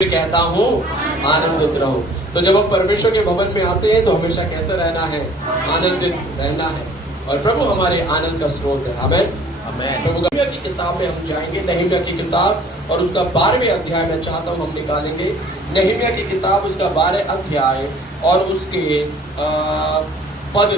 कहता हूँ आनंदित रहो। तो जब हम परमेश्वर के भवन में आते हैं तो हमेशा कैसे रहना है? आनंदित रहना है। और प्रभु हमारे आनंद का स्रोत है। आमेन। प्रभु नहम्याह की किताब में हम जाएंगे। नहम्याह की किताब और उसका 12वें अध्याय में चाहता हूँ हम निकालेंगे। नहम्याह की किताब उसका 12 अध्याय और उसके पद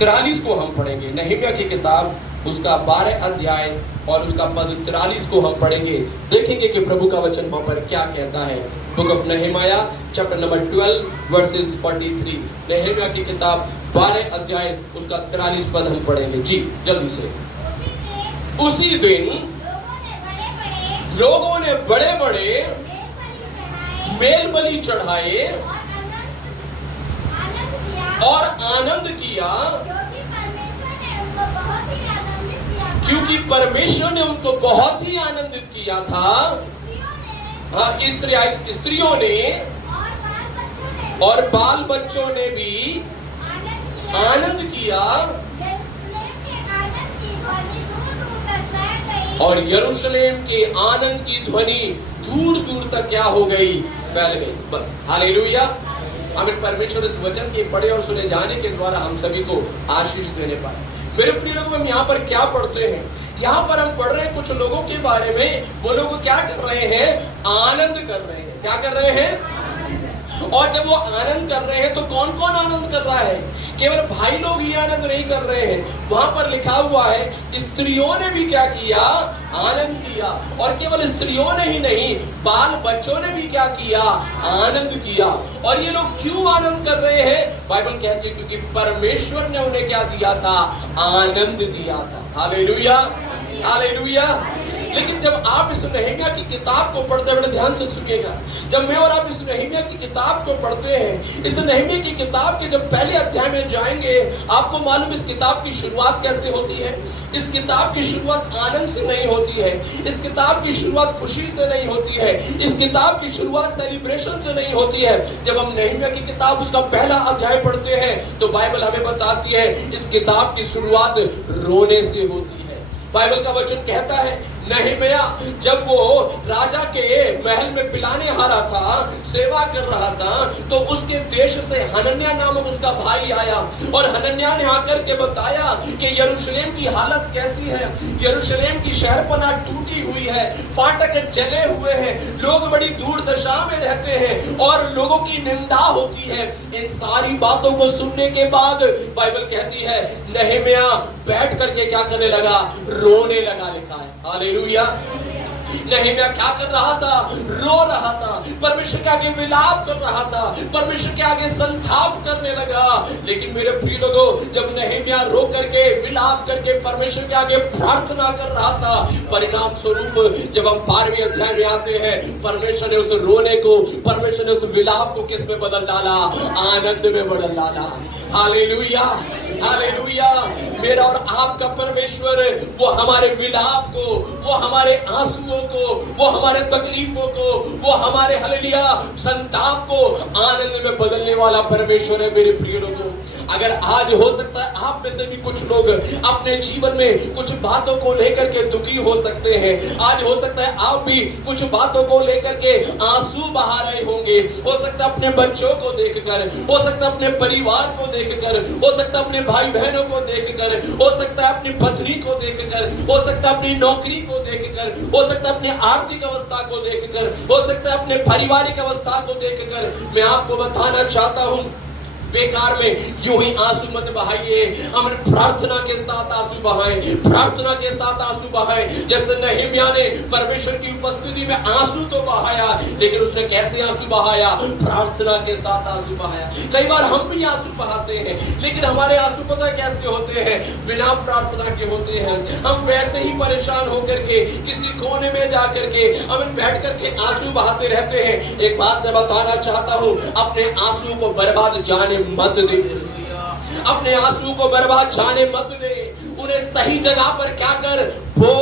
43 को हम पढ़ेंगे। नहम्याह की किताब उसका 12 अध्याय और उसका पद 43 को हम पढ़ेंगे। देखेंगे कि प्रभु का वचन वहां पर क्या कहता है। Book of Nehemiah chapter number 12 verses 43। Nehemiah की किताब 12 अध्याय उसका 43 पद हम पढ़ेंगे। जी जल्दी से। उसी दिन लोगों ने बड़े बड़े मेल बलि चढ़ाए और आनंद किया, क्योंकि परमेश्वर ने उनको बहुत ही आनंदित किया था। स्त्रियों ने और बाल बच्चों ने भी आनंद किया और यरूशलेम के आनंद की ध्वनि दूर दूर तक क्या हो गई? फैल गई। बस हालेलुया। हमें परमेश्वर इस वचन के पढ़े और सुने जाने के द्वारा हम सभी को आशीष देने पाए। मेरे प्रिय लोगों, हम यहाँ पर क्या पढ़ते हैं? यहाँ पर हम पढ़ रहे हैं कुछ लोगों के बारे में। वो लोग क्या कर रहे हैं? आनंद कर रहे हैं। क्या कर रहे हैं? और जब वो आनंद कर रहे हैं तो कौन कौन आनंद कर रहा है? केवल भाई लोग ही आनंद नहीं कर रहे हैं। वहां पर लिखा हुआ है स्त्रियों ने भी क्या किया? आनंद किया। और केवल स्त्रियों ने ही नहीं, बाल बच्चों ने भी क्या किया? आनंद किया। और ये लोग क्यों आनंद कर रहे हैं? बाइबल कहती है क्योंकि परमेश्वर ने उन्हें क्या दिया था? आनंद दिया था। Hallelujah, hallelujah. लेकिन जब आप इस नहम्याह की किताब को पढ़ते हैं, बड़े ध्यान से सुनिएगा। जब मैं और आप इस नहम्याह की किताब को पढ़ते हैं, इस नहम्याह की किताब के जब पहले अध्याय में जाएंगे, आपको मालूम इस किताब की शुरुआत कैसे होती है? इस किताब की शुरुआत आनंद से नहीं होती है। इस किताब की शुरुआत खुशी से नहीं होती है। इस किताब की शुरुआत सेलिब्रेशन से नहीं होती है। जब हम नहम्याह की किताब उसका पहला अध्याय पढ़ते हैं तो बाइबल हमें बताती है इस किताब की शुरुआत रोने से होती है। बाइबल का वचन कहता है नहम्याह जब वो राजा के महल में पिलाने हारा था, सेवा कर रहा था, तो उसके देश से हनन्याह नामक उसका भाई आया और हनन्याह ने आकर के बताया कि यरूशलेम की हालत कैसी है। यरूशलेम की शहरपनाह टूटी हुई है, फाटक जले हुए हैं, लोग बड़ी दुर्दशा में रहते हैं और लोगों की निंदा होती है। इन सारी बातों को सुनने के बाद बाइबल कहती है नहम्याह बैठ करके क्या करने लगा? रोने लगा। लिखा है हालेलुया। नहम्याह क्या कर रहा था? रो रहा था, परमेश्वर के आगे विलाप कर रहा था, परमेश्वर के आगे संताप करने लगा। लेकिन मेरे प्रिय लोगों, जब नहम्याह रो करके विलाप करके परमेश्वर के आगे प्रार्थना कर रहा था, परिणाम स्वरूप जब हम 12वें अध्याय में आते हैं, परमेश्वर ने उस रोने को, परमेश्वर ने उस विलाप को किस में बदल डाला? आनंद में बदल डाला। Hallelujah, hallelujah. मेरा और आपका परमेश्वर वो हमारे विलाप को, वो हमारे आंसुओं को, वो हमारे तकलीफों को, वो हमारे हालेलुया संताप को आनंद में बदलने वाला परमेश्वर है। मेरे प्रिय लोगों, अगर आज हो सकता है आप में से भी कुछ लोग अपने जीवन में कुछ बातों को लेकर के दुखी हो सकते हैं। आज हो सकता है आप भी कुछ बातों को लेकर के आंसू बहा रहे होंगे। हो सकता है अपने बच्चों को देखकर, हो सकता है अपने परिवार को देखकर, हो सकता है अपने भाई बहनों को देखकर, हो सकता है अपनी पत्नी को देखकर, हो सकता है अपनी नौकरी को देखकर, हो सकता है अपनी आर्थिक अवस्था को देखकर, हो सकता है अपने पारिवारिक अवस्था को देखकर। मैं आपको बताना चाहता हूं बेकार में यूं ही आंसू मत बहाइए। हम प्रार्थना के साथ आंसू बहाएं, प्रार्थना के साथ आंसू बहाएं। जैसे नहम्याह ने परमेश्वर की उपस्थिति में आंसू तो बहाया, लेकिन उसने कैसे आंसू बहाया? प्रार्थना के साथ आंसू बहाया। कई बार हम भी आंसू बहाते हैं, लेकिन हमारे आंसू पता कैसे होते हैं? बिना प्रार्थना के होते हैं। हम वैसे ही परेशान होकर के किसी कोने में जाकर के हम बैठ करके आंसू बहाते रहते हैं। एक बात मैं बताना चाहता हूं, अपने आंसू को बर्बाद जाने मत दे। अपने आंसू को बर्बाद जाने मत दे। उन्हें सही जगह पर क्या कर? बो।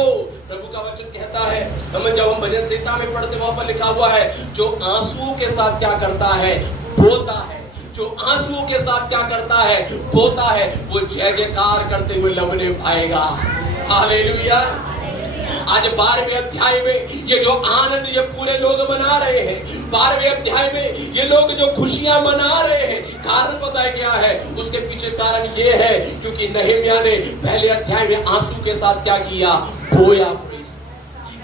प्रभु का वचन कहता है, जब हम भजन संहिता में पढ़ते वहां पर लिखा हुआ है जो आंसुओं के साथ क्या करता है? बोता है। जो आंसुओं के साथ क्या करता है? बोता है। वो जय जयकार करते हुए लवने पाएगा। हालेलुया, आज 12वें अध्याय में ये जो आनंद ये पूरे लोग मना रहे हैं, 12वें अध्याय में ये लोग जो खुशियां मना रहे हैं, कारण पता है क्या है? उसके पीछे कारण ये है क्योंकि नहम्याह ने पहले अध्याय में आंसू के साथ क्या किया? बोया।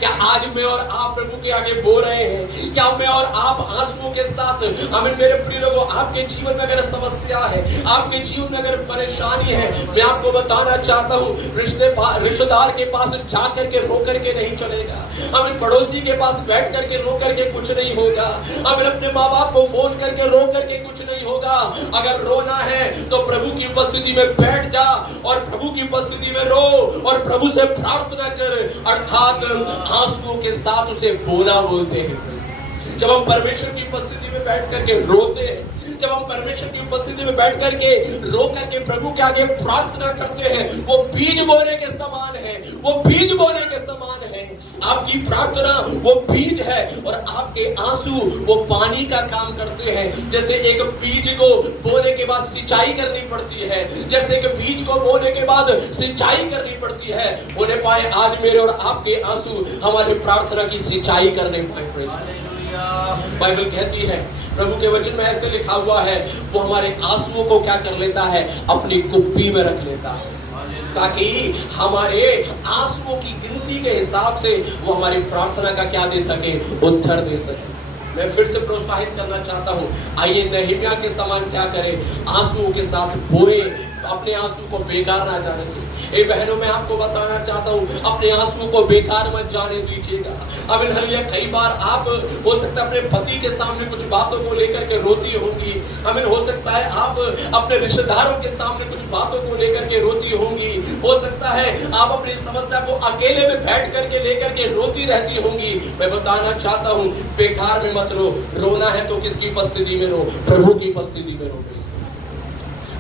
क्या आज मैं और आप प्रभु के आगे बो रहे हैं? क्या मैं और आप आंसुओं के साथ? हमें मेरे प्रिय लोगों, आपके जीवन में अगर समस्या है, आपके जीवन में अगर परेशानी है, मैं आपको बताना चाहता हूँ, रिश्तेदार के पास जा करके रो करके नहीं चलेगा। हमें पड़ोसी के पास बैठ करके रो करके कुछ नहीं होगा। हमें अपने माँ बाप को फोन करके रो करके कुछ नहीं होगा। अगर रोना है तो प्रभु की उपस्थिति में बैठ जा और प्रभु की उपस्थिति में रो और प्रभु से प्रार्थना कर, अर्थात आंसुओं के साथ उसे बोला बोलते हैं। जब हम परमेश्वर की उपस्थिति में बैठ करके रोते हैं, जब हम परमेश्वर की उपस्थिति में बैठ करके रो करके प्रभु के आगे प्रार्थना करते हैं, वो बीज बोने के समान है। वो बीज बोने के समान है। आपकी प्रार्थना वो बीज है और आपके आंसू वो पानी का काम करते हैं। जैसे एक बीज को बोने के बाद सिंचाई करनी पड़ती है, जैसे एक बीज को बोने के बाद सिंचाई करनी पड़ती है, होने पाए आज मेरे और आपके आंसू हमारी प्रार्थना की सिंचाई करने पाए। बाइबल कहती है, प्रभु के वचन में ऐसे लिखा हुआ है, वो हमारे आंसुओं को क्या कर लेता है? अपनी कुप्पी में रख लेता है, ताकि हमारे आंसुओं की गिनती के हिसाब से वो हमारी प्रार्थना का क्या दे सके? उत्तर दे सके। मैं फिर से प्रोत्साहित करना चाहता हूँ, आइए नहम्याह के समान क्या करें? आंसुओं के साथ बोए, अपने आंसू को बेकार ना जाने दें। ए बहनों, मैं आपको बताना चाहता हूँ, अपने आंसू को बेकार मत जाने दीजिएगा। आमीन हालेलुया। कई बार आप हो सकता है अपने पति के सामने कुछ बातों को लेकर के रोती होंगी। आमीन, हो सकता है आप अपने रिश्तेदारों के सामने कुछ बातों को लेकर के रोती होंगी। हो सकता है आप अपनी समस्या को अकेले में बैठ करके लेकर के रोती रहती होंगी। मैं बताना चाहता हूँ, बेकार में मत रो। रोना है तो किसकी उपस्थिति में रो? प्रभु की उपस्थिति में रो।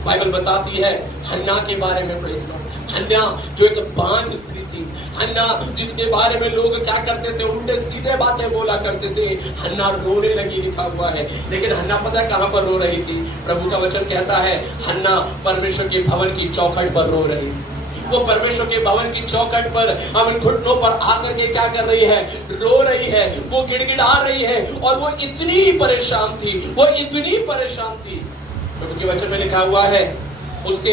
बाइबल बताती है हन्ना के बारे में, प्रेज़ लॉर्ड। हन्ना जो एक बांझ स्त्री थी, हन्ना जिसके बारे में लोग क्या करते थे? उल्टे सीधे बातें बोला करते थे। हन्ना रोने लगी, लिखा हुआ है। लेकिन हन्ना पता कहां पर रो रही थी? प्रभु का वचन कहता है हन्ना परमेश्वर के भवन की चौखट पर रो रही थी। वो परमेश्वर के भवन की चौखट पर हम घुटनों पर आकर के क्या कर रही है? रो रही है। वो गिड़गिड़ा रही है और वो इतनी परेशान थी, वो इतनी परेशान थी। प्रभु के वचन में लिखा हुआ है, उसके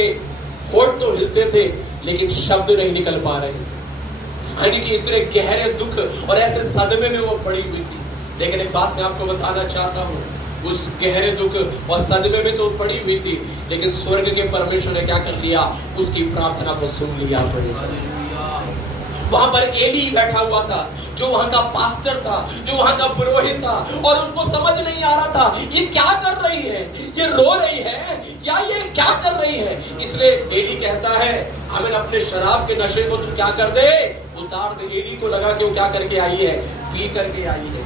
होठ तो हिलते थे लेकिन शब्द नहीं निकल पा रहे, यानी कि इतने गहरे दुख और ऐसे सदमे में वो पड़ी हुई थी। लेकिन एक बात मैं आपको बताना चाहता हूँ, उस गहरे दुख और सदमे में तो पड़ी हुई थी, लेकिन स्वर्ग के परमेश्वर ने क्या कर लिया? उसकी प्रार्थना को सुन लिया। वहां पर एली बैठा हुआ था, जो वहां का पास्टर था, जो वहां का पुरोहित था, और उसको समझ नहीं आ रहा था ये क्या कर रही है, ये रो रही है या ये क्या कर रही है। इसलिए एली कहता है, हमें अपने शराब के नशे को तू क्या कर दे? उतार दे। एली को लगा कि वो क्या करके आई है? पी करके आई है।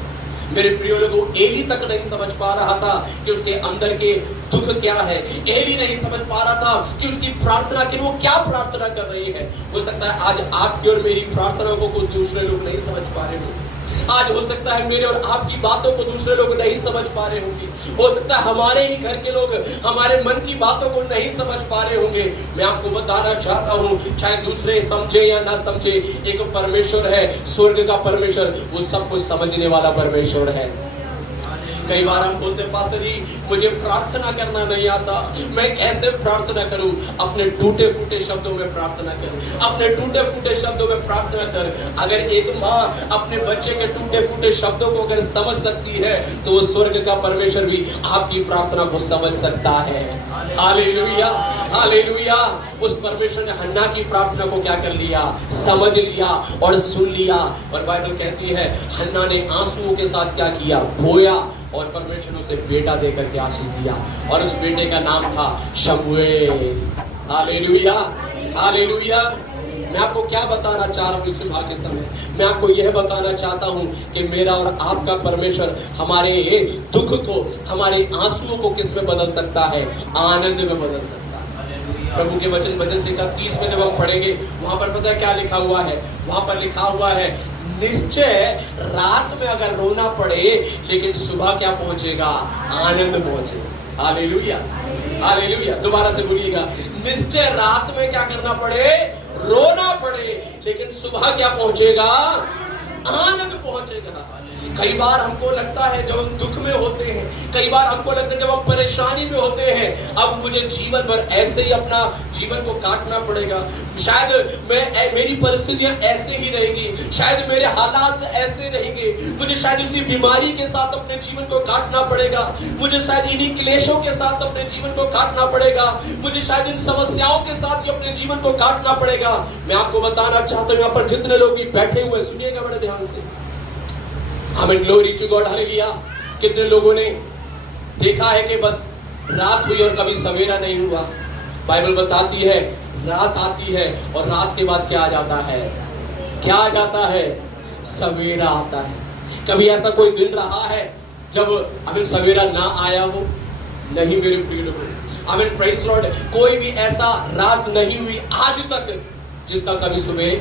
मेरे प्रिय लोगों, एली तक नहीं समझ पा रहा था कि उसके अंदर के दुख क्या है। एली नहीं समझ पा रहा था कि उसकी प्रार्थना के वो क्या प्रार्थना कर रही है। हो सकता है आज आपकी और मेरी प्रार्थना को कुछ दूसरे लोग नहीं समझ पा रहे हो। आज हो सकता है मेरे और आपकी बातों को दूसरे लोग नहीं समझ पा रहे होंगे। हो सकता है हमारे ही घर के लोग हमारे मन की बातों को नहीं समझ पा रहे होंगे। मैं आपको बताना चाहता हूँ, चाहे दूसरे समझे या ना समझे, एक परमेश्वर है, स्वर्ग का परमेश्वर, वो सब कुछ समझने वाला परमेश्वर है। कई बार हम बोलते पास्टर जी मुझे प्रार्थना करना नहीं आता, मैं कैसे प्रार्थना करूं? अपने टूटे फूटे शब्दों में प्रार्थना कर, अपने टूटे फूटे शब्दों में प्रार्थना कर। अगर एक माँ अपने बच्चे के टूटे फूटे शब्दों को अगर समझ सकती है, तो वो स्वर्ग का परमेश्वर भी आपकी प्रार्थना को समझ सकता है। Hallelujah, hallelujah. उस परमेश्वर ने हन्ना की प्रार्थना को क्या कर लिया? समझ लिया और सुन लिया। और बाइबल कहती है हन्ना ने आंसुओं के साथ क्या किया? बोया, और परमेश्वर ने उसे बेटा देकर के आशीष दिया, और उस बेटे का नाम था शमूएल। Hallelujah, hallelujah. मैं आपको क्या बताना चाह रहा हूँ इस सुबह के समय? मैं आपको यह बताना चाहता हूँ कि मेरा और आपका परमेश्वर हमारे दुख को, हमारे आंसुओं को किस में बदल सकता है? आनंद में बदल सकता है। प्रभु के वचन 30 में जब हम पढ़ेंगे, वहां पर पता है क्या लिखा हुआ है? वहां पर लिखा हुआ है, निश्चय रात में अगर रोना पड़े, लेकिन सुबह क्या पहुंचेगा? आनंद पहुंचेगा। Hallelujah, hallelujah. दोबारा से बोलिएगा, निश्चय रात में क्या करना पड़े? रोना पड़े, लेकिन सुबह क्या पहुंचेगा? आनंद पहुंचेगा। कई बार हमको लगता है जब हम दुख में होते हैं, कई बार हमको लगता है जब हम परेशानी में होते हैं, अब मुझे जीवन भर ऐसे ही अपना जीवन को काटना पड़ेगा, शायद मेरी परिस्थितियां ऐसे ही रहेगी, शायद मेरे हालात ऐसे रहेंगे, मुझे शायद इसी बीमारी के साथ अपने जीवन को काटना पड़ेगा, मुझे शायद इन्हीं क्लेशों के साथ अपने जीवन को काटना पड़ेगा, मुझे शायद इन समस्याओं के साथ ही अपने जीवन को काटना पड़ेगा। मैं आपको बताना चाहता हूं, यहाँ पर जितने लोग भी बैठे हुए सुनिएगा बड़े ध्यान से। हमें ग्लोरी टू गॉड, हालेलुया। कितने लोगों ने देखा है कि बस रात हुई और कभी सवेरा नहीं हुआ? बाइबल बताती है रात आती है और रात के बाद क्या आ जाता है? क्या आ जाता है? सवेरा आता है। कभी ऐसा कोई दिन रहा है जब हमें सवेरा ना आया हो? नहीं मेरे प्रिय लोगों, आमीन, प्रेज़ लॉर्ड। कोई भी ऐसा रात नहीं हुई आज तक जिसका कभी सुबह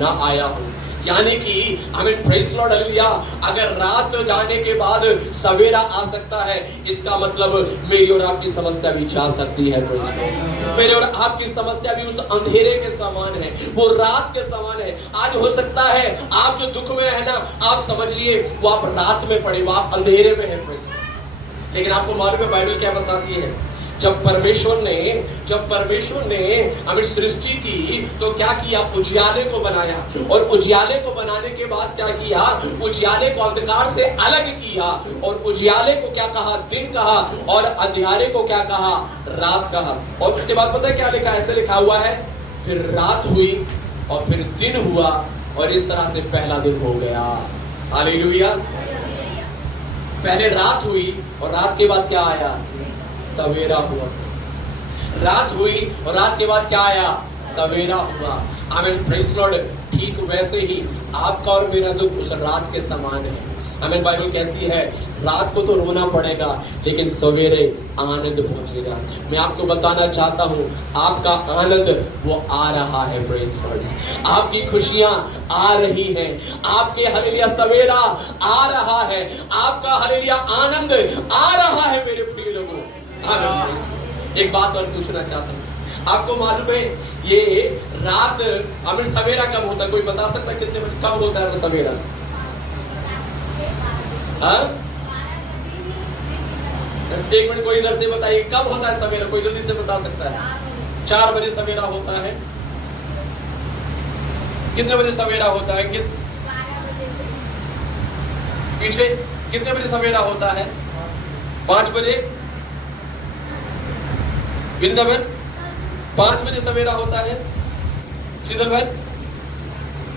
ना आया हो। यानी कि आमीन, प्रेज़ लॉर्ड, हालेलुया। अगर रात जाने के बाद सवेरा आ सकता है, इसका मतलब मेरी और आपकी समस्या भी जा सकती है। प्रेज़ लॉर्ड, मेरे और आपकी समस्या भी उस अंधेरे के समान है, वो रात के समान है। आज हो सकता है आप जो दुख में है ना, आप समझ लिए वो आप रात में पड़े, वो आप अंधेरे में है। प्रेज़ लॉर्ड, लेकिन आपको मालूम है बाइबल क्या बताती है? जब परमेश्वर ने हमें सृष्टि की तो क्या किया? उजियाले को बनाया, और उजियाले को बनाने के बाद क्या किया? उजियाले को अंधकार से अलग किया, और उजियाले को क्या कहा? दिन कहा, और अंधियारे को क्या कहा? रात कहा। और उसके बाद पता है क्या लिखा? ऐसे लिखा हुआ है, फिर रात हुई और फिर दिन हुआ, और इस तरह से पहला दिन हो गया। हालेलुया। पहले रात हुई और रात के बाद क्या आया? सवेरा हुआ। रात हुई और रात के बाद क्या आया? सवेरा हुआ। आमीन, प्रेज़ लॉर्ड। ठीक वैसे ही आपका और मेरा दुख उस रात के समान है। आमीन, बाइबल कहती है रात को तो रोना पड़ेगा लेकिन सवेरे आनंद पहुंचेगा। मैं आपको बताना चाहता हूं, आपका आनंद वो आ रहा है। प्रेज़ लॉर्ड, आपकी खुशियां आ रही हैं, आपके हालेलुया सवेरा आ रहा है, आपका हालेलुया आनंद आ रहा है मेरे प्रिय लोगों। एक बात और पूछना चाहता हूँ, आपको मालूम है ये रात हमें सवेरा कब होता है? कोई बता सकता है कितने बजे कब होता है सवेरा? हाँ, एक मिनट, कोई इधर से बताइए कब होता है सवेरा? कोई जल्दी से बता सकता है? 4 बजे सवेरा होता है। कितने बजे सवेरा होता है? पीछे कितने बजे सवेरा होता है? 5 बजे। वृंदावन 5 बजे सवेरा होता है। शीतल भाई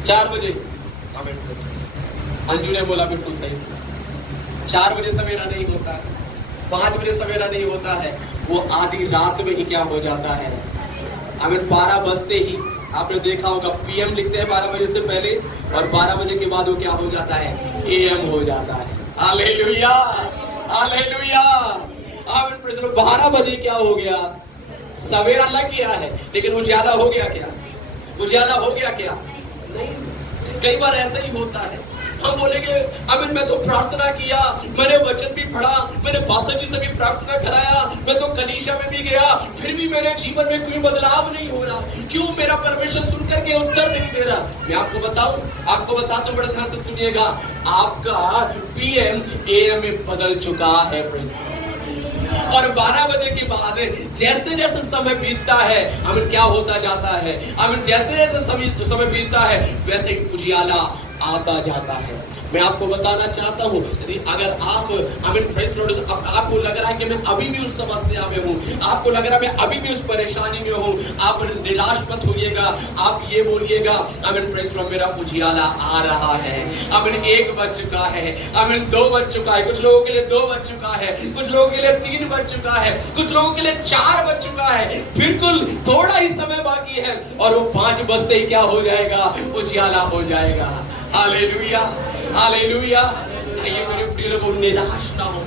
4 बजे। अंजू ने बोला बिल्कुल सही, 4 बजे सवेरा नहीं होता है, 5 बजे सवेरा नहीं होता है, वो आधी रात में ही क्या हो जाता है? अगर 12 बजते ही आपने देखा होगा पीएम लिखते हैं 12 बजे से पहले, और 12 बजे के बाद वो क्या हो जाता है? एएम हो जाता है। Hallelujah, hallelujah. आमीन, प्रेज़ लॉर्ड। 12 बजे क्या हो गया? सवेरा लग गया है, लेकिन वो ज्यादा हो गया क्या? वो ज्यादा हो गया क्या? नहीं। कई बार ऐसा ही होता है, हम बोलेंगे अमीन मैं तो प्रार्थना किया, मैंने वचन भी पढ़ा, मैंने पास्टर जी से भी प्रार्थना कराया, मैं तो कलीसिया में भी गया, फिर भी मेरे जीवन में कोई बदलाव नहीं हो रहा। क्यों? मेरा परमेश्वर सुनकर के उत्तर नहीं दे रहा। मैं आपको बताता हूं, बड़े ध्यान से सुनिएगा। आपका पीएम एएम में बदल चुका है। और 12 बजे के बाद जैसे जैसे समय बीतता है हमें क्या होता जाता है? हमें जैसे जैसे समय बीतता है वैसे ही उजियाला आता जाता है। मैं आपको बताना चाहता हूँ, यदि अगर आप प्रेज़ लॉर्ड, आपको लग रहा है कि मैं अभी भी उस समस्या में हूँ, आपको लग रहा है मैं अभी भी उस परेशानी में हूँ, आप निराश मत होइएगा। आप ये बोलिएगा प्रेज़ लॉर्ड मेरा उजियाला आ रहा है। 1 बज चुका है, 2 बज चुका है, कुछ लोगों के लिए 2 बज चुका है, कुछ लोगों के लिए 3 बज चुका है, कुछ लोगों के लिए 4 बज चुका है। बिल्कुल थोड़ा ही समय बाकी है और वो 5 बजते ही क्या हो जाएगा? उजियाला हो जाएगा। Hallelujah, hallelujah. आइए मेरे प्रिय लोगों, निराश ना हो।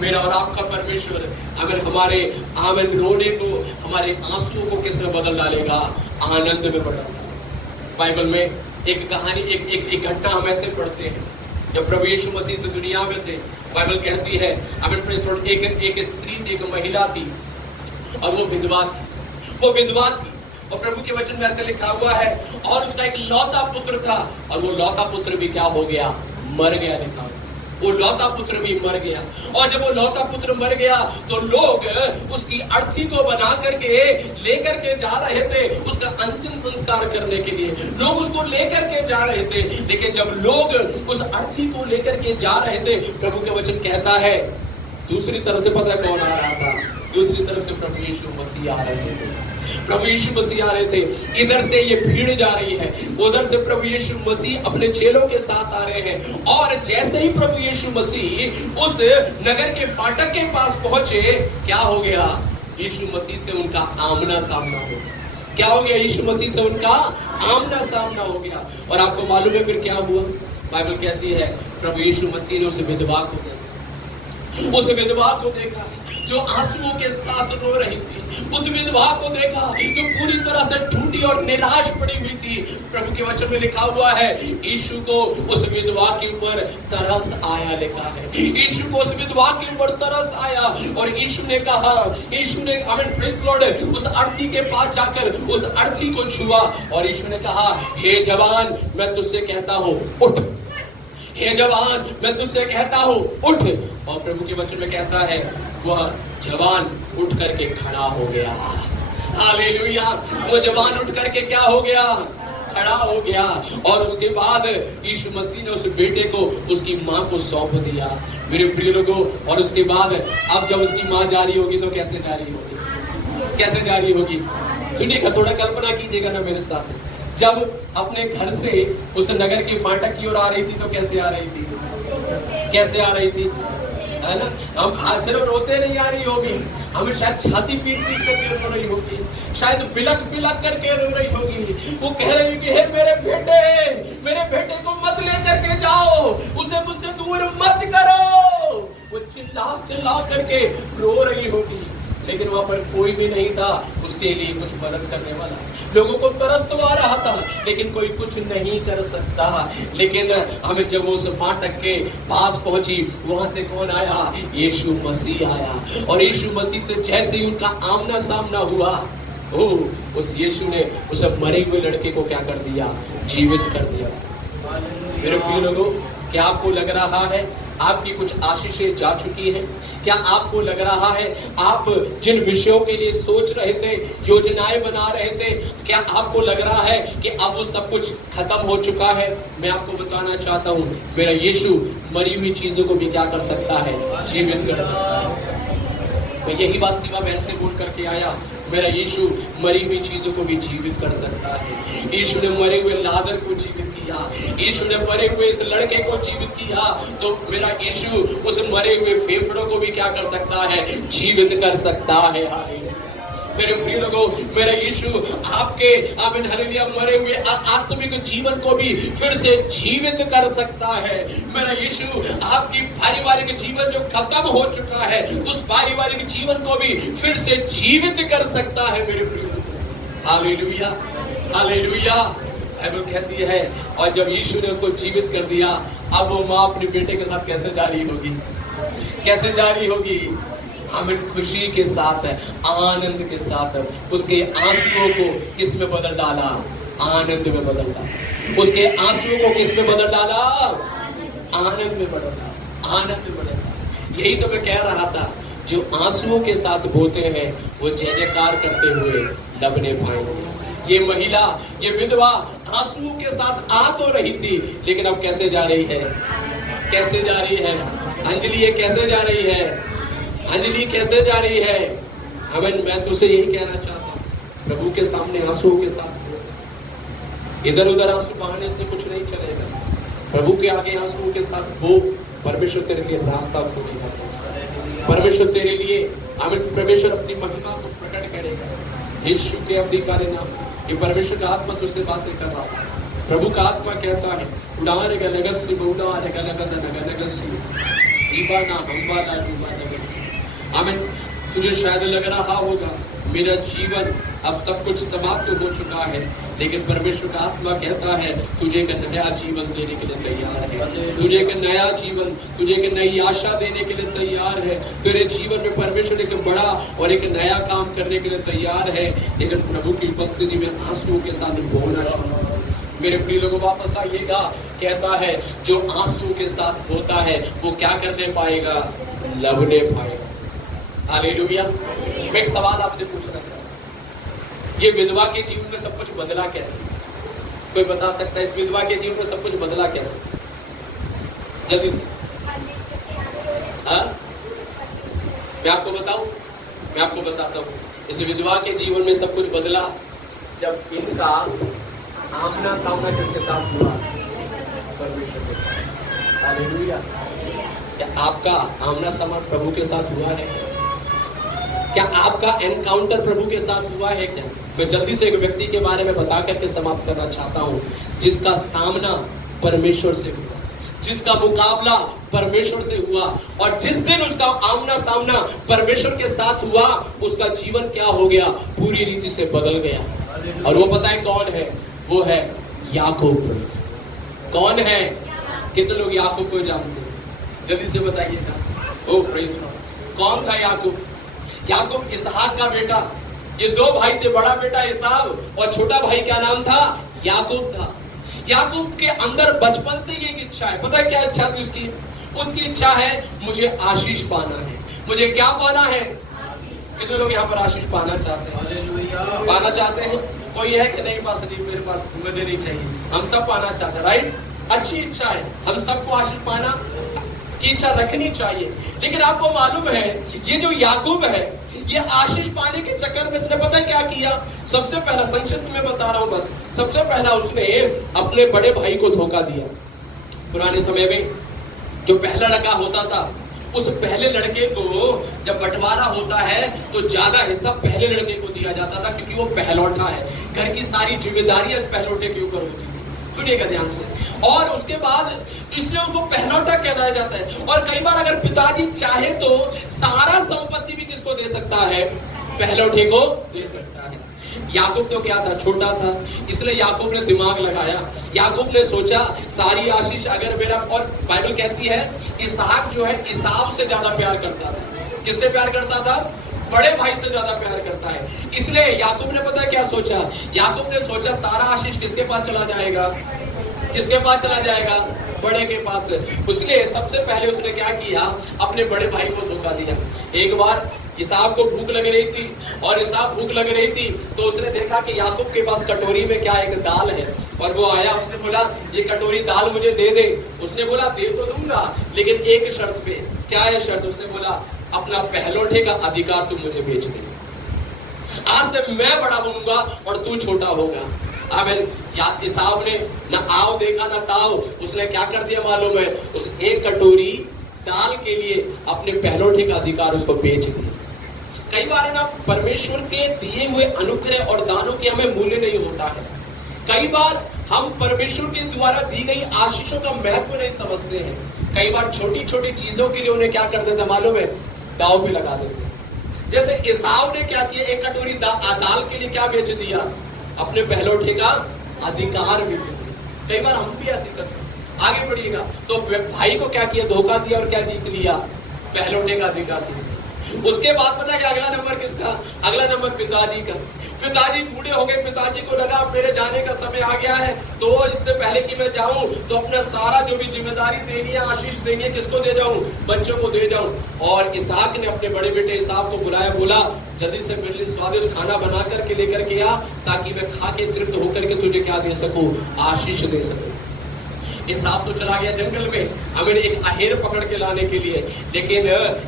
मेरा और आपका परमेश्वर अगर हमारे आमन रोने को, हमारे आंसुओं को किस में बदल डालेगा? आनंद में बदल डालेगा। बाइबल में एक कहानी, एक घटना हम ऐसे पढ़ते हैं, जब प्रभु यीशु मसीह से दुनिया में थे। बाइबल कहती है एक स्त्री थी, एक महिला थी, और वो विधवा थी। और प्रभु के वचन में ऐसे लिखा हुआ है, और उसका एक लौता पुत्र था, और वो लौता पुत्र भी क्या हो गया? मर गया। लिखा हुआ वो लौता पुत्र भी मर गया। और जब वो लौता पुत्र मर गया तो लोग उसकी अर्थी को बना करके लेकर के जा रहे थे उसका अंतिम संस्कार करने के लिए। लोग उसको लेकर के जा रहे थे, लेकिन जब लोग उस अर्थी को लेकर के जा रहे थे, प्रभु के वचन कहता है दूसरी तरफ से पता है कौन आ रहा था? दूसरी तरफ से प्रभु यीशु मसीह आ रहे थे। प्रभु यीशु मसीह आ रहे थे। इधर से ये भीड़ जा रही है, उधर से प्रभु यीशु मसीह अपने चेलों के साथ आ रहे हैं। और जैसे ही प्रभु यीशु मसीह उस नगर के फाटक के पास पहुंचे, क्या हो गया? यीशु मसीह से उनका आमना सामना हो गया। क्या हो गया? यीशु मसीह से उनका आमना सामना हो गया। और आपको मालूम है फिर क्या हुआ? बाइबल कहती है प्रभु यीशु मसीह ने उस विधवा को देखा, उस विधवा को देखा जो आंसुओं के साथ रो रही थी। उस विधवा को देखा जो पूरी तरह से टूटी और निराश पड़ी हुई थी। प्रभु के वचन में लिखा हुआ है यीशु को उस विधवा के ऊपर तरस आया। लिखा है यीशु को उस विधवा के ऊपर तरस आया, और यीशु ने कहा, यीशु ने आमीन प्रेज़ लॉर्ड, उस अर्थी के पास जाकर उस अर्थी को छुआ, और यीशु ने कहा, हे जवान, मैं तुझसे कहता हूं उठ। हे जवान, मैं तुझसे कहता हूं उठ। और प्रभु के वचन में कहता है वह जवान उठ करके खड़ा हो गया। हालेलुया। वो जवान उठ करके क्या हो गया? खड़ा हो गया। और उसके बाद यीशु मसीह ने उस बेटे को उसकी मां को सौंप दिया। मेरे प्रिय लोगों, और उसके बाद अब जब उसकी मां जारी होगी तो कैसे जारी होगी? कैसे जारी होगी? सुनिएगा, थोड़ा कल्पना कीजिएगा ना मेरे साथ। जब अपने घर से उस नगर की फाटक की ओर आ रही थी तो कैसे आ रही थी? कैसे आ रही थी? है ना? हम आज सिर्फ रोते नहीं आ रही होगी, हमें शायद छाती पीट पीट करके रो रही होगी, शायद बिलक बिलक करके रो रही होगी। वो कह रही होगी, हे मेरे बेटे को मत ले करके जाओ, उसे मुझसे दूर मत करो। वो चिल्ला चिल्ला करके रो रही होगी, लेकिन वहां पर कोई भी नहीं था उसके लिए कुछ मदद करने वाला। लोगों को तरस तो आ रहा था, लेकिन कोई कुछ नहीं कर सकता। लेकिन हमें जब उस फाटक के पास पहुंची, वहां से कौन आया? यीशु मसीह आया। और यीशु मसीह से जैसे ही उनका आमना सामना हुआ, उस यीशु ने उस मरे हुए लड़के को क्या कर दिया? जीवित कर दिया। मेरे प्रिय लोगों, क्या आपको लग रहा है आपकी कुछ आशीषें जा चुकी हैं? क्या आपको लग रहा है आप जिन विषयों के लिए सोच रहे थे, योजनाएं बना रहे थे, क्या आपको लग रहा है कि अब वो सब कुछ खत्म हो चुका है? मैं आपको बताना चाहता हूँ, मेरा यीशु मरी हुई चीजों को भी क्या कर सकता है? जीवित कर सकता है। मैं यही बात सीमा बहन से बोल करके आया, मेरा यीशु मरी हुई चीजों को भी जीवित कर सकता है। यीशु ने मरे हुए लाजर को जीवित किया, यीशु ने मरे हुए इस लड़के को जीवित किया, तो मेरा यीशु उस मरे हुए फेफड़ों को भी क्या कर सकता है? जीवित कर सकता है। हालेलुया। मेरे प्रिय लोगों, मेरा यीशु आपके आमीन हालेलुया मरे हुए आत्मिक जीवन को भी फिर से जीवित कर सकता है। मेरा यीशु आपकी पारिवारिक जीवन जो खत्म हो चुका है, उस पारिवारिक जीवन को भी फिर से जीवित कर सकता है। मेरे प्रिय लोगों, हालेलुया हालेलुया। बाइबल कहती है, और जब यीशु ने उसको जीवित कर दिया, अब वो माँ अपने बेटे के साथ कैसे जारी होगी? कैसे जारी होगी? हमें खुशी के साथ, आनंद के साथ उसके आंसुओं को किस में बदल डाला? आनंद में बदल डाला। उसके आंसुओं को किस में बदल डाला? आनंद में बदल डाला। आनंद में बदल डाला। यही तो मैं कह रहा था, जो आंसुओं के साथ बोते हैं वो जय जयकार करते हुए लबने पाएंगे। ये महिला, ये विधवा आंसुओं के साथ आ तो रही थी, लेकिन अब कैसे जा रही है? कैसे जा रही है? अंजलि ये कैसे जा रही है? अंजलि कैसे जा रही है? आमीन। मैं तुझसे यही कहना चाहता हूँ, प्रभु के सामने आंसुओं के साथ इधर उधर आंसू बहाने से कुछ नहीं चलेगा। प्रभु के आगे आंसुओं के साथ वो परमेश्वर तेरे लिए रास्ता खोलेगा। परमेश्वर तेरे लिए आमीन, परमेश्वर अपनी महिमा को प्रकट करेगा। यीशु के अधिकारी नाम, ये परमेश्वर का आत्मा तुझसे बातें कर रहा है। प्रभु का आत्मा कहता है, उड़ाने का लगस्य उड़ाने का लगस्य दीवाना हमवाला डूबाना। आमीन। तुझे शायद लग रहा होगा मेरा जीवन अब सब कुछ समाप्त हो चुका है, लेकिन परमेश्वर का आत्मा कहता है तुझे एक नया जीवन देने के लिए तैयार है, तुझे एक नया जीवन, तुझे एक नई आशा देने के लिए तैयार है। तेरे जीवन में परमेश्वर एक बड़ा और एक नया काम करने के लिए तैयार है। लेकिन प्रभु की उपस्थिति में आंसुओं के साथ बोलना शुरू। मेरे प्रिय लोगों, वापस आइएगा। कहता है जो आंसुओं के साथ होता है वो क्या करने पाएगा? लवने पाएगा। हालेलुया। मैं एक सवाल आपसे पूछना चाहता हूं, ये विधवा के जीवन में सब कुछ बदला कैसे? कोई बता सकता है इस विधवा के जीवन में सब कुछ बदला कैसे? जल्दी से। हाँ, मैं आपको बताऊं, मैं आपको बताता हूं। इस विधवा के जीवन में सब कुछ बदला जब इनका आमना सामना किसके साथ हुआ? परमेश्वर के साथ। हालेलुया। क्या आपका आमना सामना प्रभु के साथ हुआ है? क्या आपका एनकाउंटर प्रभु के साथ हुआ है? क्या मैं जल्दी से एक व्यक्ति के बारे में बता करके समाप्त करना चाहता हूं, जिसका सामना परमेश्वर से हुआ, जिसका मुकाबला परमेश्वर से हुआ, और जिस दिन उसका आमना सामना परमेश्वर के साथ हुआ, उसका जीवन क्या हो गया? पूरी रीति से बदल गया। और वो पता है कौन है? वो है याकूब। कौन है? कितने लोग याकूब को जानते हैं? जल्दी से बताइएगा। ओ प्रेज़ गॉड। कौन था याकूब? याकूब इसहाक का बेटा। ये दो भाई थे, बड़ा बेटा एसाव और छोटा भाई क्या नाम था? याकूब था। याकूब के अंदर बचपन से ये एक इच्छा है। पता है क्या इच्छा थी उसकी? उसकी इच्छा है मुझे आशीष पाना है। मुझे क्या पाना है? कितने लोग यहाँ पर आशीष पाना चाहते हैं? पाना चाहते हैं? कोई है कि नहीं? पास नहीं, मेरे पास मुझे नहीं चाहिए। हम सब पाना चाहते हैं, राइट? अच्छी इच्छा है, हम सबको आशीष पाना की इच्छा रखनी चाहिए। लेकिन आपको मालूम है ये जो याकूब है, ये आशीष पाने के चक्कर में इसने पता है क्या किया? सबसे पहला, संक्षिप्त में बता रहा हूं बस, सबसे पहला उसने अपने बड़े भाई को धोखा दिया। पुराने समय में जो पहला लड़का होता था, उस पहले लड़के को जब बंटवारा होता है तो ज्यादा हिस्सा पहले लड़के को दिया जाता था, क्योंकि वो पहलौठा है। घर की सारी जिम्मेदारियां इस पहलौठे के ऊपर होती थी। सुनिएगा ध्यान से। और उसके बाद इसलिए उसको पहलौठा कहलाया जाता है। और कई बार अगर पिताजी चाहे तो सारा संपत्ति भी किसको दे सकता है? पहलौठे को दे सकता है। याकूब तो क्या था? छोटा था। इसलिए याकूब ने दिमाग लगाया। याकूब ने सोचा सारी आशीष अगर मेरा, और बाइबल कहती है इसहाक जो है इसाव से ज्यादा प्यार करता था। किससे प्यार करता था? बड़े भाई से ज्यादा प्यार करता है। इसलिए याकूब ने पता है क्या सोचा? याकूब ने सोचा सारा आशीष किसके पास चला जाएगा? किसके पास चला जाएगा? बड़े के पास। इसलिए सबसे पहले उसने क्या किया? अपने बड़े भाई को धोखा दिया। एक बार इसाव को भूख लग रही थी, और इसाव भूख लग रही थी तो उसने देखा कि याकूब के पास कटोरी में क्या एक दाल है, और वो आया, उसने बोला ये कटोरी दाल मुझे दे दे। उसने बोला दे तो दूंगा, लेकिन एक शर्त पे। क्या है शर्त? उसने बोला अपना पहलौठे का अधिकार तुम मुझे बेच दे। आज से मैं बड़ा बनूंगा और तू छोटा होगा। आमीन। इसाव ने न आव देखा न ताव, उसने क्या कर दिया मालूम है? उस एक कटोरी दाल के लिए अपने पहलौठे का अधिकार उसको बेच दिया। कई बार ना परमेश्वर के दिए हुए अनुग्रह और दानों के हमें मूल्य नहीं होता है। कई बार हम परमेश्वर के द्वारा दी गई आशीषों का महत्व नहीं समझते हैं। कई बार छोटी छोटी चीजों के लिए उन्हें क्या कर देते मालूम है? दाव पे लगा देते हैं। जैसे इसाव ने क्या किया? एक कटोरी दाल के लिए क्या बेच दिया? अपने पहलौठे का अधिकार बेच दिया। कई बार हम भी ऐसे करते हैं। आगे बढ़िएगा तो भाई को क्या किया? धोखा दिया, और क्या जीत लिया? पहलौठे का अधिकार जीत लिया। उसके बाद पता है अगला नंबर किसका? अगला नंबर पिताजी का। पिताजी बूढ़े हो गए। पिताजी को लगा मेरे जाने का समय आ गया है, तो इससे पहले कि मैं जाऊं तो अपना सारा जो भी जिम्मेदारी देनी है, आशीष देनी है, किसको दे जाऊं? बच्चों को दे जाऊं। और इसहाक ने अपने बड़े बेटे इसाव को बुलाया, बोला जल्दी से मेरे लिए स्वादिष्ट खाना बना करके लेकर के आ, ताकि मैं खा के तृप्त होकर के तुझे क्या दे सकूं? आशीष दे सकूं। इसाव तो चला गया जंगल में, अमीर एक अहेर पकड़ के लाने के लिए। लेकिन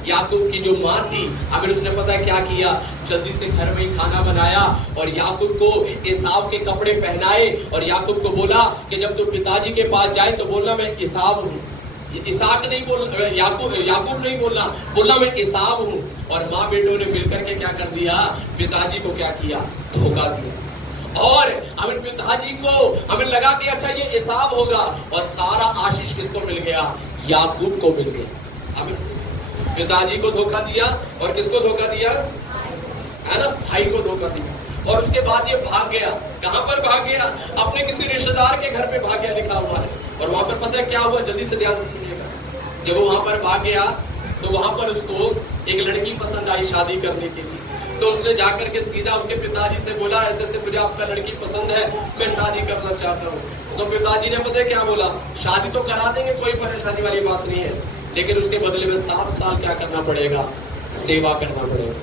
याकूब की जो माँ थी, अमीर उसने पता है क्या किया? जल्दी से घर में ही खाना बनाया और याकूब को इसाव के कपड़े पहनाए, और याकूब को बोला कि जब तू पिताजी के पास जाए तो बोलना मैं इसाव हूँ। इसाक नहीं बोल, याकूब नहीं बोलना मैं इसाव हूँ। और माँ बेटों ने मिलकर के क्या कर दिया? पिताजी को क्या किया? धोखा दिया। और हमें पिताजी को हमें लगा कि अच्छा ये इसाव होगा, और सारा आशीष किसको मिल गया? याकूब को मिल गया। हमें पिताजी को धोखा दिया, और किसको धोखा दिया? है ना? भाई को धोखा दिया। और उसके बाद ये भाग गया। कहां पर भाग गया? अपने किसी रिश्तेदार के घर पे भाग गया, लिखा हुआ है। और वहां पर पता है क्या हुआ? जल्दी से ध्यान सुनिएगा। जब वो वहां पर भाग गया तो वहां पर उसको एक लड़की पसंद आई शादी करने के लिए। तो उसने जाकर के सीधा उसके पिताजी से बोला, ऐसे ऐसे मुझे आपका लड़की पसंद है, मैं शादी करना चाहता हूँ। तो पिताजी ने पता है क्या बोला? शादी तो करा देंगे, कोई परेशानी वाली बात नहीं है, लेकिन उसके बदले में 7 साल क्या करना पड़ेगा? सेवा करना पड़ेगा।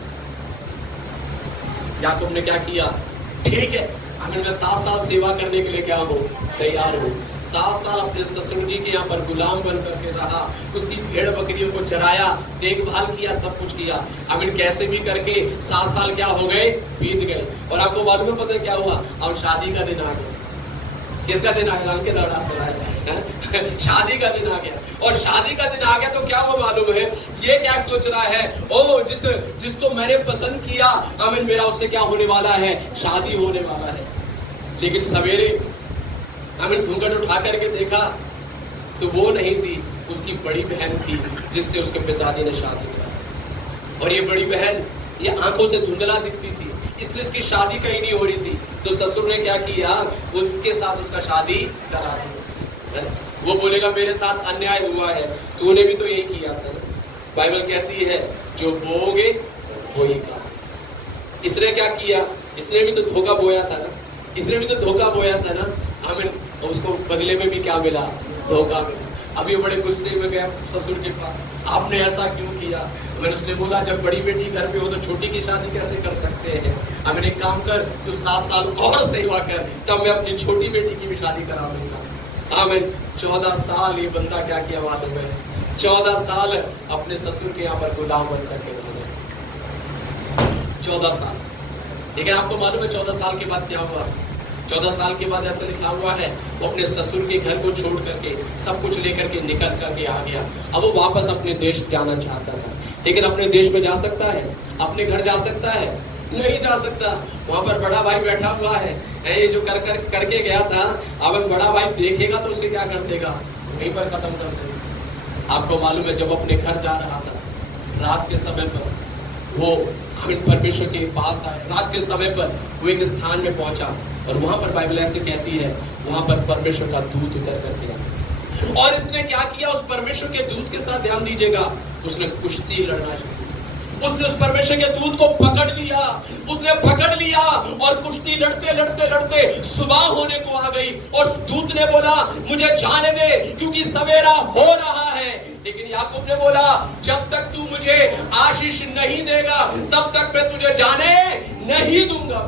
याकूब ने क्या किया? ठीक है, अगर मैं 7 साल सेवा करने के लिए क्या हूँ? तैयार हूँ। 7 साल अपने ससुर जी के यहाँ पर गुलाम बन करके रहा, उसकी भेड़ बकरियों को चराया, देखभाल किया, सब कुछ किया। अब इन कैसे भी करके 7 साल क्या हो गए? बीत गए। और आपको मालूम है पता है क्या हुआ? अब शादी का दिन आ गया। किसका दिन आ गया? के दौरान शादी का दिन आ गया। और शादी का दिन आ गया तो क्या हुआ मालूम है? ये क्या सोच रहा है? ओ जिसको मैंने पसंद किया, आमीन, मेरा उससे क्या होने वाला है? शादी होने वाला है। लेकिन सवेरे आमीन घूंघट उठा करके देखा तो वो नहीं थी, उसकी बड़ी बहन थी जिससे उसके पिताजी ने शादी करा। और ये बड़ी बहन ये आंखों से धुंधला दिखती थी, इसलिए इसकी शादी कहीं नहीं हो रही थी। तो ससुर ने क्या किया? उसके साथ उसका शादी करा दी। वो बोलेगा मेरे साथ अन्याय हुआ है, तूने भी तो यही किया था। बाइबल कहती है जो बोओगे वही का। इसने क्या किया? इसने भी तो धोखा बोया था ना, इसने भी तो धोखा बोया था ना। हमें उसको बदले में भी क्या मिला? धोखा मिला। अभी बड़े गुस्से में गया ससुर के पास, आपने ऐसा क्यों किया? मैंने उसने बोला जब बड़ी बेटी घर पे हो तो छोटी की शादी कैसे कर सकते हैं? अब एक काम कर, तू 7 साल और सेवा कर, तब मैं अपनी छोटी बेटी की भी शादी करा दूंगा। आमीन। 14 साल ये बंदा क्या किया मालूम है? 14 साल अपने ससुर के यहाँ पर गुलाम बन करके रहा। 14 साल। लेकिन आपको मालूम है 14 साल के बाद क्या हुआ? 14 साल के बाद ऐसा लिखा हुआ है वो अपने ससुर के घर को छोड़ करके सब कुछ लेकर के निकल करके आ गया। अब वो वापस अपने देश जाना चाहता था, लेकिन अपने देश में जा सकता है? अपने घर जा सकता है? नहीं जा सकता। वहां पर बड़ा भाई बैठा हुआ है, ये जो करके गया था, अब बड़ा भाई देखेगा तो उसे क्या कर देगा? वहीं पर खत्म कर देगा। आपको मालूम है जब अपने घर जा रहा था, रात के समय पर वो परमेश्वर के पास आए। रात के समय पर वो एक स्थान में पहुंचा और वहां पर बाइबल ऐसे कहती है वहां पर परमेश्वर का दूत उतर करके आया। और इसने क्या किया? उस परमेश्वर के दूत के साथ, ध्यान दीजिएगा, उसने कुश्ती लड़ना शुरू किया। उसने उस परमेश्वर के दूत को पकड़ लिया, उसने पकड़ लिया और कुश्ती लड़ते लड़ते लड़ते सुबह होने को आ गई। और दूत ने बोला मुझे जाने दे क्योंकि सवेरा हो रहा है। लेकिन याकूब ने बोला जब तक तू मुझे आशीष नहीं देगा तब तक मैं तुझे जाने नहीं दूंगा।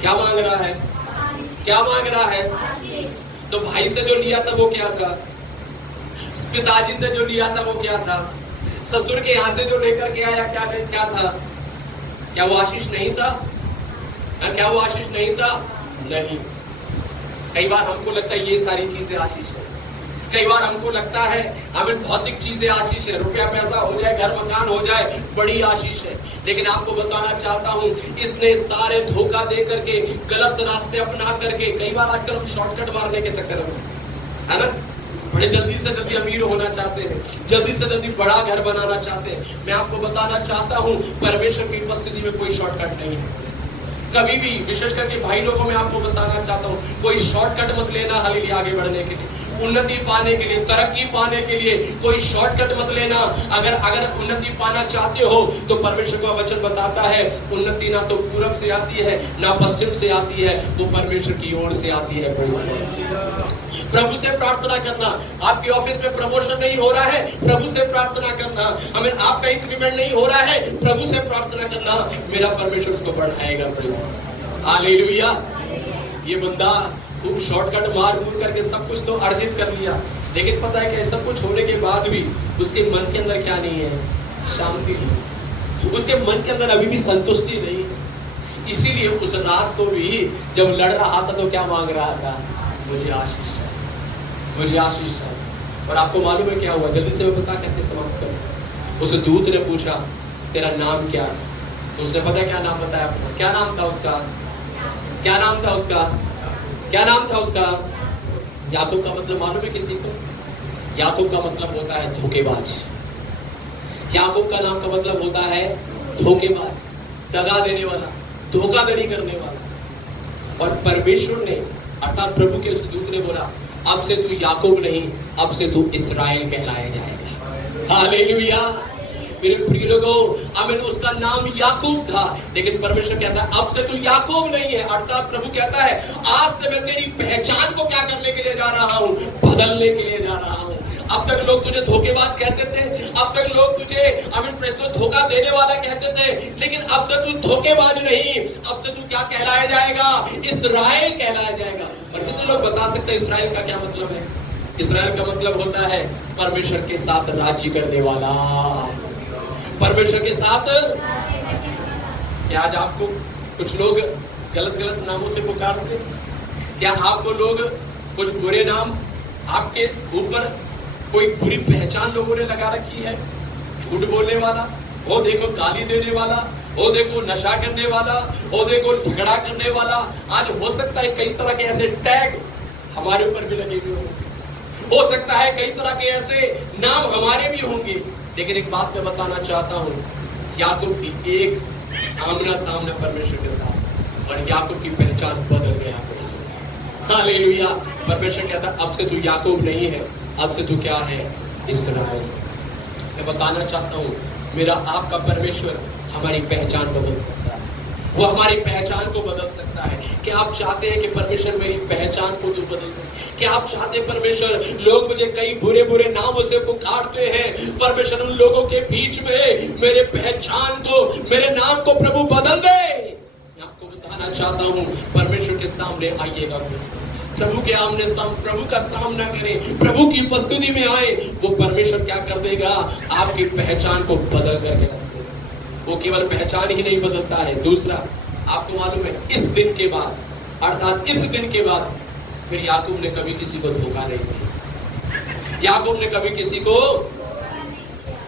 क्या मांग रहा है? क्या मांग रहा है? तो भाई से जो लिया था वो क्या था? पिताजी से जो लिया था वो क्या था? ससुर के यहाँ से जो लेकर के आया क्या था? क्या वो आशीष नहीं था? क्या वो आशीष नहीं था? नहीं। कई बार हमको लगता है ये सारी चीजें आशीष है। कई बार हमको लगता है हमें भौतिक चीजें आशीष है, रुपया पैसा हो जाए, घर मकान हो जाए, बड़ी आशीष है। लेकिन आपको बताना चाहता हूं इसने सारे धोखा दे करके, गलत रास्ते अपना करके, कई बार आजकल हम शॉर्टकट मारने के चक्कर में, है ना, बड़े जल्दी से जल्दी अमीर होना चाहते हैं, जल्दी से जल्दी बड़ा घर बनाना चाहते हैं। मैं आपको बताना चाहता हूं परमेश्वर की उपस्थिति में कोई शॉर्टकट नहीं है। कभी भी, विशेष करके भाई लोगों में आपको बताना चाहता हूँ कोई शॉर्टकट मत लेना। हालेलुया, आगे बढ़ने के लिए, उन्नति पाने के लिए, तरक्की पाने के लिए कोई शॉर्टकट मत लेना। अगर उन्नति पाना चाहते हो तो परमेश्वर का वचन बताता है उन्नति ना तो पूरब से आती है ना पश्चिम से आती है, वो परमेश्वर की ओर से आती है। प्रभु से प्रार्थना करना। आपके ऑफिस में प्रमोशन नहीं हो रहा है, प्रभु से प्रार्थना करना। हमें आपका इंक्रीमेंट नहीं हो रहा है, प्रभु से प्रार्थना करना, मेरा परमेश्वर उसको बढ़ाएगा। हालेलुया। ये बंदा खूब शॉर्टकट मार मूर करके सब कुछ तो अर्जित कर लिया, लेकिन पता है कि सब कुछ होने के बाद भी उसके मन के अंदर क्या नहीं है? शांति नहीं। उसके मन के अंदर अभी भी संतुष्टि नहीं। इसीलिए उस रात को भी जब लड़ रहा था तो क्या मांग रहा था? मुझे आशीष है, मुझे आशीष है। और आपको मालूम है क्या हुआ? जल्दी से मैं बता करके समाप्त करूं। उस दूत ने पूछा तेरा नाम क्या? तो उसने पता क्या नाम बताया अपना? क्या नाम था उसका? क्या नाम था उसका? क्या नाम था उसका? याकूब का मतलब मालूम है किसी को? याकूब का मतलब होता है धोखेबाज। याकूब का नाम का मतलब होता है धोखेबाज, दगा देने वाला। धोखाधड़ी करने वाला। और परमेश्वर ने अर्थात प्रभु के उस दूत ने बोला, अब से तू याकूब नहीं, अब से तू इस्राएल कहलाया जाएगा। हालेलुया। मेरे प्रिय लोगों, आमीन, उसका नाम याकूब था, लेकिन परमेश्वर कहता है अब से तू याकूब नहीं है। अर्थात प्रभु कहता है आज से मैं तेरी पहचान को क्या करने के लिए जा रहा हूं, बदलने के लिए जा रहा हूं। अब तक लोग तुझे धोखेबाज कहते थे, अब तक लोग तुझे आमीन प्रेसो धोखा देने वाला कहते थे, लेकिन अब से तू धोखेबाज नहीं, अब से तू क्या कहलाया जाएगा, इस्राएल कहलाया जाएगा। और कितने लोग बता सकते हैं इस्राएल का क्या मतलब है? इस्राएल का मतलब होता है परमेश्वर के साथ राज्य करने वाला, परमेश्वर के साथ। क्या आज आपको कुछ लोग गलत गलत नामों से पुकारते हैं? क्या आपको लोग कुछ बुरे नाम, आपके ऊपर कोई बुरी पहचान लोगों ने लगा रखी है? झूठ बोलने वाला, वो देखो गाली देने वाला, वो देखो नशा करने वाला, वो देखो झगड़ा करने वाला। आज हो सकता है कई तरह के ऐसे टैग हमारे ऊपर भी लगे हुए हो सकता है कई तरह के ऐसे नाम हमारे भी होंगे, लेकिन एक बात मैं बताना चाहता हूं, याकूब की एक आमना सामना परमेश्वर के साथ, और याकूब की पहचान बदल गया। हालेलुया। परमेश्वर कहता अब से तू याकूब नहीं है, अब से तू क्या है, इस्राएल। मैं बताना चाहता हूं, मेरा आपका परमेश्वर हमारी पहचान बदल सकता है, वो हमारी पहचान को बदल सकता है। क्या आप चाहते हैं कि परमेश्वर मेरी पहचान को तो बदल दे? क्या आप चाहते हैं परमेश्वर, लोग मुझे कई बुरे बुरे नामों से पुकारते हैं, परमेश्वर उन लोगों के बीच में मेरे पहचान को, मेरे नाम को प्रभु बदल दे? मैं आपको बताना चाहता हूं, परमेश्वर के सामने आइएगा, प्रभु के आमने प्रभु का सामना करें, प्रभु की उपस्थिति में आए, वो परमेश्वर क्या कर देगा, आपकी पहचान को बदल करके रख देगा। वो केवल पहचान ही नहीं बदलता है, दूसरा आपको मालूम है इस दिन के बाद, अर्थात इस दिन के बाद फिर याकूब ने कभी किसी को धोखा नहीं दिया। याकूब ने कभी किसी को,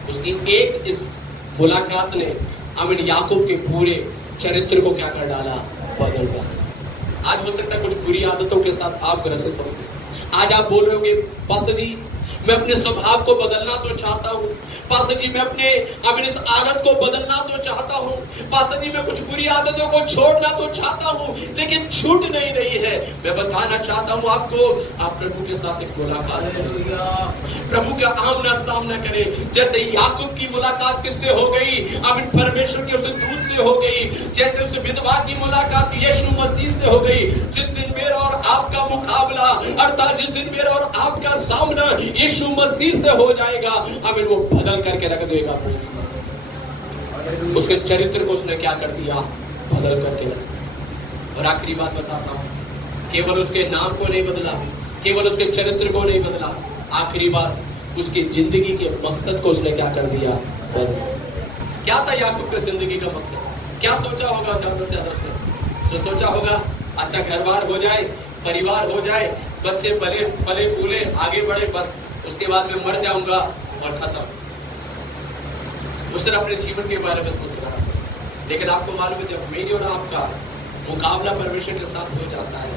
उसकी एक इस मुलाकात ने आमीन याकूब के पूरे चरित्र को क्या कर डाला, बदल डाला। आज हो सकता है कुछ बुरी आदतों के साथ आप ग्रसित होंगे। आज आप बोल रहे होंगे, पास्टर जी मैं अपने स्वभाव को बदलना तो चाहता हूँ, पास्टर जी मैं अपने इस आदत को बदलना तो चाहता हूँ, पास्टर जी मैं कुछ बुरी आदतों को छोड़ना तो चाहता हूँ, लेकिन छूट नहीं रही है। मैं बताना चाहता हूँ आपको, आप प्रभु के साथ एक मुलाकात करें, प्रभु का आमना सामना करें। जैसे याकूब की मुलाकात किससे हो गई, परमेश्वर के उस दूत से हो गई, जैसे उस विधवा की मुलाकात यीशु मसीह से हो गई। जिस दिन मेरा और आपका मुकाबला, अर्थात जिस दिन मेरा और आपका सामना यीशु मसीह से हो जाएगा, आमीन, वो बदल करके रख देगा। उसके चरित्र को उसने क्या कर दिया, बदल करके रख। और आखिरी बात बताता हूं, केवल उसके नाम को नहीं बदला, केवल उसके चरित्र को नहीं बदला, आखिरी बात उसकी जिंदगी के मकसद को उसने क्या कर दिया, बदल। क्या था याकूब के जिंदगी का मकसद? क्या सोचा होगा? ज्यादा से ज्यादा उसने सोचा होगा अच्छा घर बार हो जाए, परिवार हो जाए, बच्चे पले पले फूले आगे बढ़े, बस उसके बाद मैं मर जाऊंगा और खत्म। उसने अपने जीवन के बारे में सोच रहा है। लेकिन आपको मालूम है, जब मेरी और आपका मुकाबला परमेश्वर के साथ हो जाता है,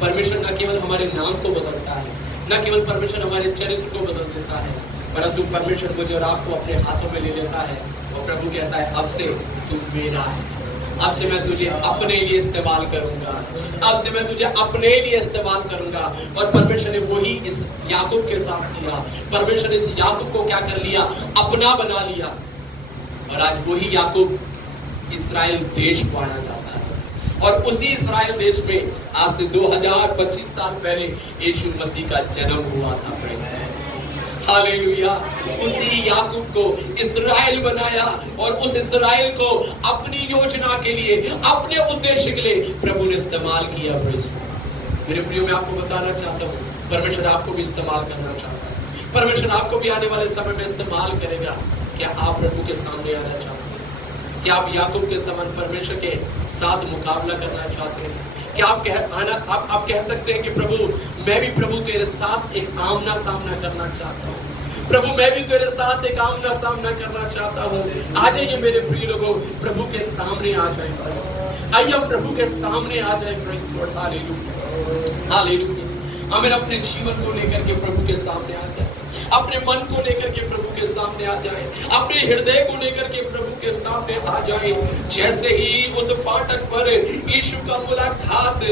परमेश्वर न केवल हमारे नाम को बदलता है, न केवल परमेश्वर हमारे चरित्र को बदल देता है, परंतु परमेश्वर मुझे और आपको अपने हाथों में ले लेता है और प्रभु कहता है अब से तू मेरा है, अब से मैं तुझे अपने लिए इस्तेमाल करूंगा, अब से मैं तुझे अपने लिए इस्तेमाल करूंगा। और परमेश्वर ने वही इस याकूब के साथ किया। परमेश्वर ने इस याकूब को क्या कर लिया, अपना बना लिया। और आज वही याकूब इस्राएल देश पाया जाता है। और उसी इस्राएल देश में आज से 2025 साल पहले यीशु मसीह का जन्म हुआ था। हालेलुया। उसी याकूब को इस्राएल बनाया और उस इस्राएल को अपनी योजना के लिए, अपने उद्देश्य के लिए प्रभु ने इस्तेमाल किया। मेरे प्रियो, मैं आपको बताना चाहता हूँ, परमेश्वर आपको भी इस्तेमाल करना चाहता है। परमेश्वर आपको भी आने वाले समय में इस्तेमाल करेगा। क्या आप प्रभु के सामने आना चाहते हैं? क्या आप याकूब के समान परमेश्वर के साथ मुकाबला करना चाहते हैं? क्या आप कह सकते हैं कि प्रभु मैं भी प्रभु तेरे साथ एक आमना सामना करना चाहता हूँ, प्रभु मैं भी तेरे साथ एक आमना सामना करना चाहता हूँ। आ जाइए मेरे प्रिय लोगों, प्रभु के सामने आ जाए। आइए हम प्रभु के सामने आ जाए। Hallelujah, hallelujah. हमें अपने जीवन को लेकर के प्रभु के सामने आ जाए, अपने मन को लेकर के प्रभु के सामने सामने आ जाए, अपने हृदय को लेकर के प्रभु के सामने आ जाए। जैसे ही उस फाटक पर यीशु का मुलाकात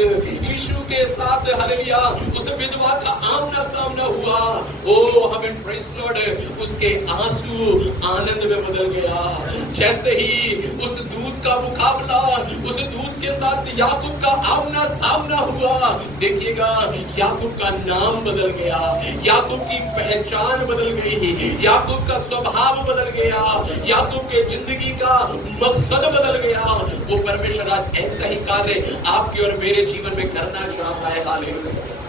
यीशु के साथ हालेलुया उस विधवा का आमना सामना हुआ, ओ हमें प्रेज़ लॉर्ड, उसके आंसू आनंद में बदल गया। जैसे ही उस दूत का मुकाबला, उस दूत के साथ याकूब का आमना सामना हुआ, देखिएगा याकूब का नाम बदल गया, याकूब की पहचान बदल गई, याकूब का स्वभाव बदल गया, याकूब के जिंदगी का मकसद बदल गया। वो परमेश्वर आज ऐसा ही कार्य आपके और मेरे जीवन में करना चाहता है। हालेलुया।